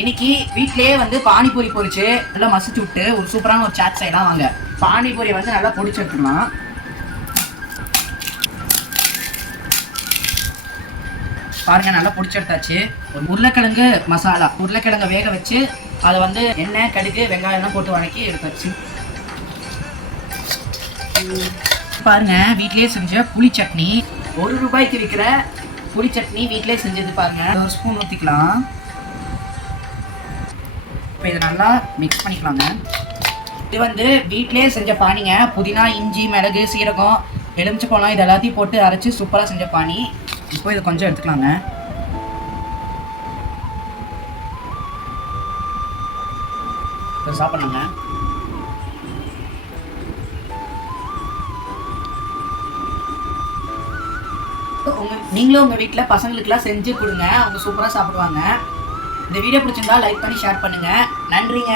இன்னைக்கு வீட்லயே வந்து பானிபூரி பொரிச்சு நல்லா மசிச்சு விட்டு ஒரு சூப்பரான ஒரு சாட் செய்யலாம் வாங்க. பானிபூரி வந்து நல்லா பொரிச்சு எடுத்துக்கலாம். பாருங்க நல்லா பொரிச்சு எடுத்தாச்சு. ஒரு உருளைக்கிழங்கு மசாலா, உருளைக்கிழங்கை வேக வச்சு அதை வந்து எண்ணெய், கடுகு, வெங்காயம்லாம் போட்டு வதக்கி எடுத்தாச்சு. பாருங்க வீட்லயே செஞ்ச புளி சட்னி, ₹1 விற்கிற புளி சட்னி வீட்லயே செஞ்சது பாருங்க. ஒரு ஸ்பூன் ஊற்றிக்கலாம். இப்போ இதை நல்லா மிக்ஸ் பண்ணிக்கலாங்க. இது வந்து வீட்லயே செஞ்ச பானிங்க. புதினா, இஞ்சி, மிளகு, சீரகம், எலுமிச்சைப்பழம் இது எல்லாத்தையும் போட்டு அரைச்சி சூப்பராக செஞ்ச பானி. இப்போ இதை கொஞ்சம் எடுத்துக்கலாங்க. இதை சாப்பிட்லாங்க. நீங்களும் உங்கள் வீட்டில் பசங்களுக்குலாம் செஞ்சு கொடுங்க, அவங்க சூப்பராக சாப்பிடுவாங்க. இந்த வீடியோ பிடிச்சிருந்தா லைக் பண்ணி ஷேர் பண்ணுங்கள். நன்றிங்க.